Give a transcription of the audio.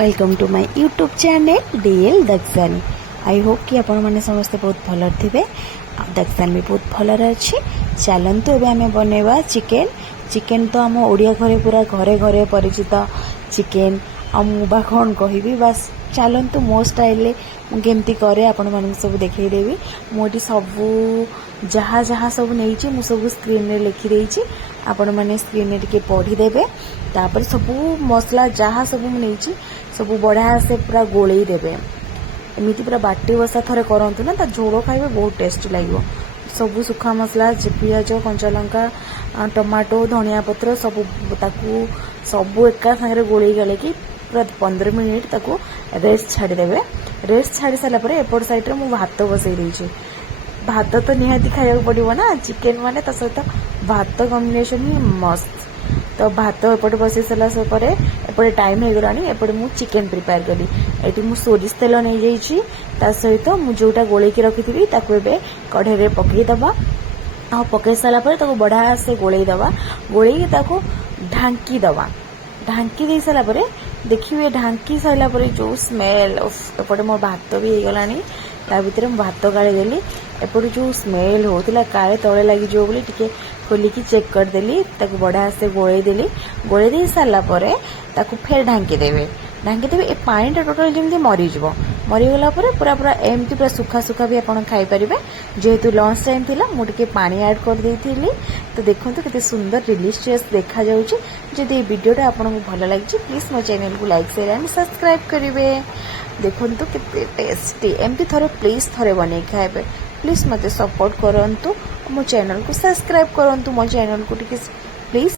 Welcome to my YouTube channel DL Dakshani. I hope कि आपण मैंने समस्ते बहुत भल थे। दक्षानी भी बहुत भलर अच्छी। चलतु एवं आम बनवा चिकेन। चिकेन तो आम ओडिया घरे पूरा घरे घरे परिचित चिकेन। बा कौन कहि बास चलतु मो स्टाइल केमती करे आपण मानक सब देखदेवी। मुझे सबू जहाँ जहाँ सब नहीं मु सब स्क्रीन रे लिखिदे आपण मैंने स्क्रीन रे टिके पढ़ीदेवे। तापर सबू मसला जहाँ सब नहीं सब बढ़िया से पूरा गोलई देवे। एमती पूरा बाटी बसा थरे करंतु ना झोल खाइबे बहुत टेस्टी लगे। सबू सुखा मसला पियाज कंचा लंका टमाटो धनिया पत्र सबू एका सागर गोलई गले कि पूरा 15 मिनिट ताको रेस्ट छाड़देवे। रेस्ट छाड़ी सारापर एपट साइड्रे मुझे भात बसई देछि। भात तो निहाती खाया पड़ो ना चिकेन माने सहित भात कॉम्बिनेशन ही मस्त। तो भात एपटे बसई सारा पर एपटे टाइम हो गलानी। एपटे मु चिकेन प्रिपेयर कली। एटी मु सोरिष तेल नहीं जाइछि। ता सहित मु जोटा गोलेकी रखी ताको एबे कढ़े रे पकई दबा। आ पकई सारा पर ताको बढ़िया से गोलई दबा। गोलई ताको ढांकी दबा। ढांकी दे सारा पर देखिए ढांकी सारा पर जो स्मेल एपटे मोर भात भी हो गलानी। ता भीतर मु भात गाड़ी देली। एपटे जो स्मेल होता काले तले लगिज बोली टिके खोलिकी चेक करदेली। ताको बढ़िया से गोलई देली। गोलई दे सारा पर ताको फेर ढांकी देवे। ढांकी देवे ए पानीटा टोटाल जमी मरीज। मरीगला पूरा पूरा एमती पूरा सुखा सुखा भी आप खाईपारे। जेहेतु लंच टाइम थिला मुझे पानी ऐड कर देइथिली। तो देखो केते सुंदर डिलीशियस देखा जाउची। जदि ये वीडियोटा आपको भल लगी प्लीज मो चैनल को लाइक शेयर एंड सब्सक्राइब करेंगे। देखो केते टेस्टी एमती थोड़े प्लीज थोड़े बन खाइबे। प्लीज मते सपोर्ट करंतु। मो चैनल को सब्सक्राइब करंतु। मो चैनल को प्लीज